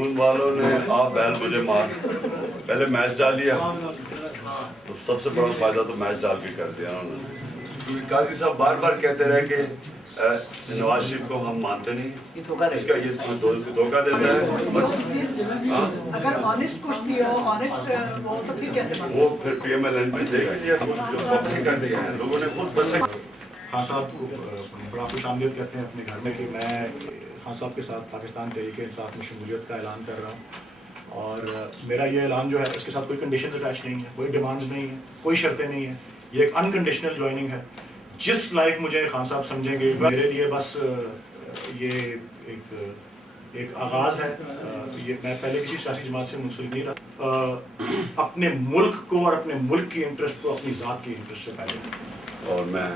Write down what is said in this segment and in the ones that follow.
नून वालों ने आप बैल मुझे मार, पहले मैच डाल लिया तो सबसे बड़ा फायदा तो मैच डाल भी कर दिया उन्होंने, क्योंकि काजी साहब बार बार कहते रहे कि नवाज शरीफ को हम मानते नहीं, इसका ये धोखा देते हैं। अगर ऑनेस्ट कुर्सी हो, ऑनेस्ट वो तो फिर कैसे वो फिर PMLN पे देगा ये वापसी कर देगा, लोगों ने खुद पैसे। खान साहब को बड़ा खुश आमदीद कहते हैं अपने घर में कि मैं खान साहब के साथ पाकिस्तान तहरीक इंसाफ में शमूलियत का ऐलान कर रहा हूँ, और मेरा ये ऐलान जो है इसके साथ कोई कंडीशन अटैच नहीं है, कोई डिमांड्स नहीं है, कोई शर्तें नहीं है, ये एक अनकंडीशनल ज्वाइनिंग है। जिस लाइक मुझे खान साहब समझेंगे मेरे लिए बस ये एक आगाज़ है। ये मैं पहले किसी सियासी जमात से मुंसलिक नहीं रहा, अपने मुल्क को और अपने मुल्क की इंटरेस्ट को अपनी ज़ात की इंटरेस्ट से पहले। और मैं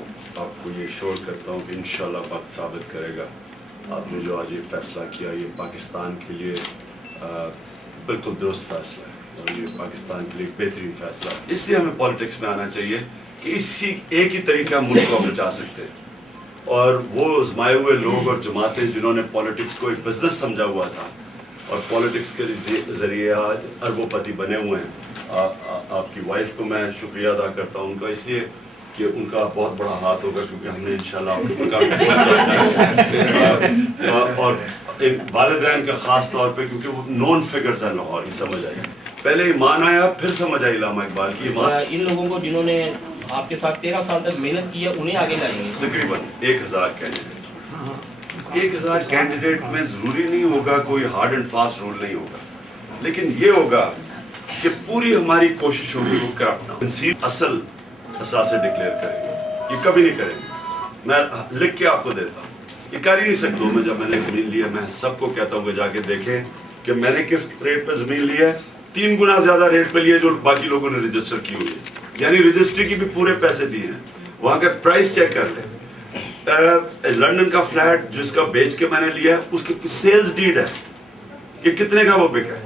आपको ये श्योर करता हूँ कि इंशाल्लाह वक्त साबित करेगा आपने जो आज ये फैसला किया, ये पाकिस्तान के लिए बिल्कुल दुरुस्त फैसला है और ये पाकिस्तान के लिए बेहतरीन फैसला है। इसलिए हमें पॉलिटिक्स में आना चाहिए कि इसी एक ही तरीका मुल्क को हम बचा सकते हैं, और वो आजमाए हुए लोग और जमातें जिन्होंने पॉलिटिक्स को एक बिजनेस समझा हुआ था और पॉलिटिक्स के ज़रिए आज अरबोपति बने हुए हैं। आपकी वाइफ को मैं शुक्रिया अदा करता हूँ उनका, इसलिए कि उनका बहुत बड़ा हाथ होगा, क्योंकि हमने इंशाल्लाह उनका और एक वालिदैन का ख़ास तौर पे, क्योंकि वो नॉन फिगर्स हैं लाहौर, ही समझ आई, पहले ईमान आया फिर समझ आई इलामा इकबाल की ईमान। इन लोगों को जिन्होंने आपके साथ 13 साल तक मेहनत की है उन्हें आगे लाएंगे। तकरीबन 1000 कैंडिडेट, 1000 कैंडिडेट में ज़रूरी नहीं होगा कोई हार्ड एंड फास्ट रूल नहीं होगा, लेकिन ये होगा कि पूरी हमारी कोशिश होगी वो करप्ट ना असल असासे डिक्लेयर करेंगे, ये कभी नहीं करेंगे। मैं लिख के आपको देता हूँ, ये कर ही नहीं सकता मैं। जब मैंने ज़मीन लिया मैं सबको कहता हूँ कि जाके देखें कि मैंने किस रेट पे ज़मीन लिया है, 3 गुना ज़्यादा रेट पे लिया जो बाकी लोगों ने रजिस्टर की हुई है, यानी रजिस्ट्री की भी पूरे पैसे दिए हैं। वहाँ का प्राइस चेक कर लें, लंदन का फ्लैट जिसका बेच के मैंने लिया है उसकी सेल्स डीड है कि कितने का वो बिका है,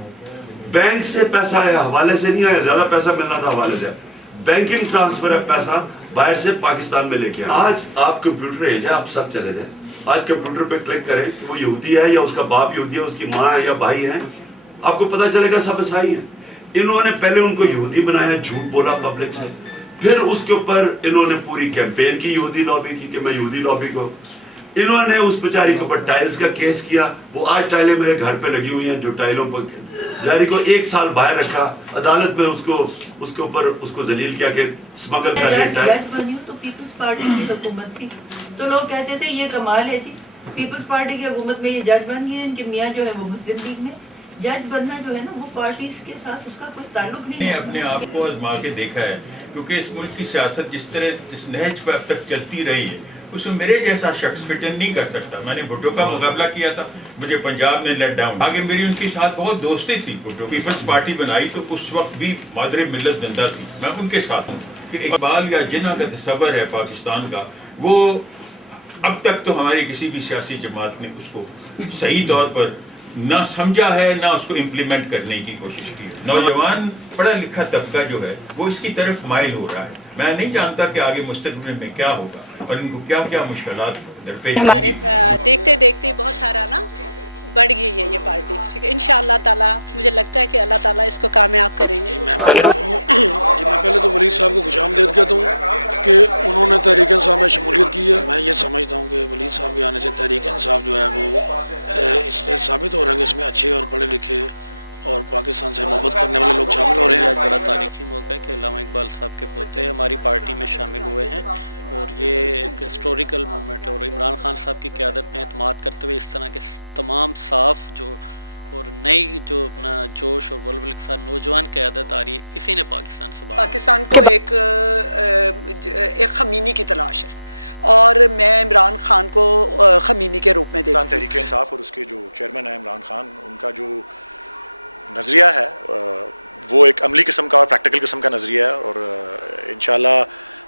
बैंक से पैसा आया, हवाले से नहीं आया, ज़्यादा पैसा मिलना था हवाले से, बैंकिंग ट्रांसफर है, पैसा बाहर से पाकिस्तान में लेके आए। आज आप कंप्यूटर एज है, आप सब चले जाए, आज कंप्यूटर पे क्लिक करें कि वो यहूदी है या उसका बाप यहूदी है, उसकी माँ है या भाई है, आपको पता चलेगा सब ईसाई है। इन्होंने पहले उनको यहूदी बनाया, झूठ बोला पब्लिक से, फिर उसके ऊपर इन्होंने पूरी कैंपेन की यहूदी लॉबी की कि मैं यहूदी लॉबी को, इन्होंने उस बेचारी के ऊपर टाइल्स का केस किया। वो आज टाइलें मेरे घर पे लगी हुई हैं, जो टाइलों पर बेचारी को 1 साल बाहर रखा, अदालत में उसके ऊपर उसको जलील किया कि स्मगल कर रहे टाइल। तो पीपल्स पार्टी की हुकूमत थी तो लोग कहते थे ये कमाल है जी, पीपल्स पार्टी की हुकूमत में ये जज बन गए, इनके मियाँ जो है वो मुस्लिम लीग में। जज बनना जो है ना वो पार्टीज के साथ उसका कोई ताल्लुक नहीं है। अपने आप को आजमा के देखा है, क्योंकि इस मुल्क की सियासत जिस तरह इस नहज पर अब तक चलती रही है उसमें मेरे जैसा शख्स फिट इन नहीं कर सकता। मैंने भुट्टो का मुकाबला किया था, मुझे पंजाब में लेट डाउन, आगे मेरी उनके साथ बहुत दोस्ती थी। भुट्टो पीपल्स पार्टी बनाई तो उस वक्त भी मादरे मिल्लत जिंदा थी, मैं उनके साथ हूँ कि इकबाल या जिन्ना का तस्वर है पाकिस्तान का, वो अब तक तो हमारी किसी भी सियासी जमात ने उसको सही तौर पर ना समझा है ना उसको इम्प्लीमेंट करने की कोशिश की। नौजवान पढ़ा लिखा तबका जो है वो इसकी तरफ माइल हो रहा है। मैं नहीं जानता कि आगे मुस्तकबिल में क्या होगा और इनको क्या क्या मुश्किलात दरपेश। हमारे देखते देखते बहुत सारा ना बढ़ गई है ये पार्टी, ठीक है। इंशाअल्लाह ताला मुझे लगता है कि अल्लाह ताला इसको कामयाब करेंगे। मैं पहले तो वलीद साहब को खुशामदीद कहता हूँ कि उन्होंने तहरीक इंसाफ में शमूलियत की है। मैं ये समझता हूँ कि वलीद साहब के आने से तहरीक इंसाफ जो है वो इससे साबित हो रहा है कि इसमें अच्छे और पढ़े लिखे और पाकिस्तान से मोहब्बत करने वाले लोग शामिल हो रहे हैं। बड़ा तारीखी मौका है कि अल्लामा इकबाल साहब के पोते हमारी पार्टी में शामिल हुए हैं और ये एक हिस्टोरिकल मोमेंट है। और इमरान खान साहब की क़यादत में एतमाद करते हुए इस तरह के तमाम साफ जो और नई जो अपना जोश और वल्वल के साथ नौजवान क़यादत आ रही है, इसी ने पाकिस्तान से पाकिस्तान को एक खमीनी की तलाश है और मैं इमरान खान को खमीनी के रूप में देखता हूं। तहरीक इंसाफ और उसके जो चेयरमैन है इमरान खान, उनका जो नज़रिया है वो एक अमली किस्म का और प्रैक्टिकल किस्म का नज़रिया है। और इंशाल्लाह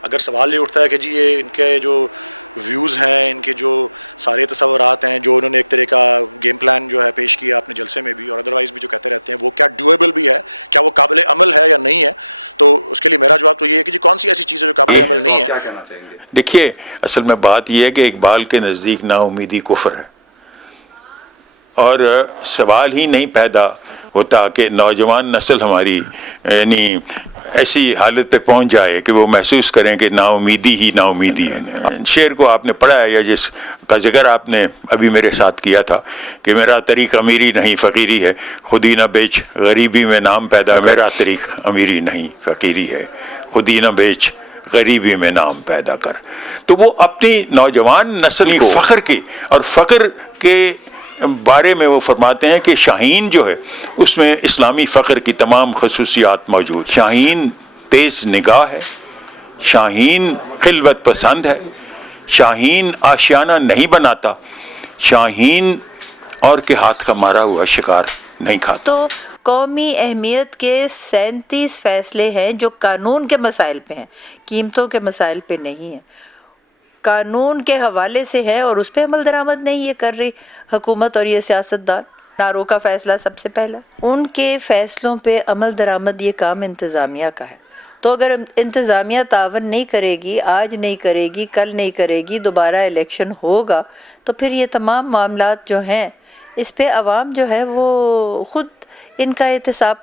अगर सवाल ये उठता है कि जी ये इनके जो व्यूज़ हैं, इनके जो सारे तसव्वुरात हैं, जो उन्होंने एक तरह का गेम प्लान जो है पेश किया अपने जलसे में भी और अदरवाइज़ भी जो कहते रहते हैं, वो क्या डूएबल भी है, क्या वो काबिल अमल है या नहीं है। तो उसके लिए मेरा जवाब तो ये है कि जी कौन सी ऐसी चीज़ है जो काबिल अमल नहीं है। क्या कहना चाहेंगे? देखिए, असल में बात यह है कि इकबाल के नज़दीक नाउमीदी कुफ्र है اور سوال ہی نہیں پیدا ہوتا کہ نوجوان نسل ہماری یعنی ایسی حالت پہ پہنچ جائے کہ وہ محسوس کریں کہ نا امیدی ہی نا امیدی ہے. شعر کو آپ نے پڑھا ہے یا جس کا ذکر آپ نے ابھی میرے ساتھ کیا تھا کہ میرا طریق امیری نہیں فقیری ہے، خودی نہ بیچ غریبی میں نام پیدا. میرا طریق امیری نہیں فقیری ہے، خودی نہ بیچ غریبی میں نام پیدا کر. تو وہ اپنی نوجوان نسل کو فخر کی اور فخر کے بارے میں وہ فرماتے ہیں کہ شاہین جو ہے اس میں اسلامی فخر کی تمام خصوصیات موجود. شاہین تیز نگاہ ہے، شاہین خلوت پسند ہے، شاہین آشیانہ نہیں بناتا، شاہین اور کے ہاتھ کا مارا ہوا شکار نہیں کھاتا. تو قومی اہمیت کے 37 فیصلے ہیں جو قانون کے مسائل پہ ہیں، قیمتوں کے مسائل پہ نہیں ہیں، قانون کے حوالے سے ہے اور اس پہ عمل درآمد نہیں یہ کر رہی حکومت اور یہ سیاستدان. نارو کا فیصلہ سب سے پہلا، ان کے فیصلوں پہ عمل درآمد یہ کام انتظامیہ کا ہے. تو اگر انتظامیہ تعاون نہیں کرے گی، آج نہیں کرے گی، کل نہیں کرے گی، دوبارہ الیکشن ہوگا تو پھر یہ تمام معاملات جو ہیں اس پہ عوام جو ہے وہ خود ان کا احتساب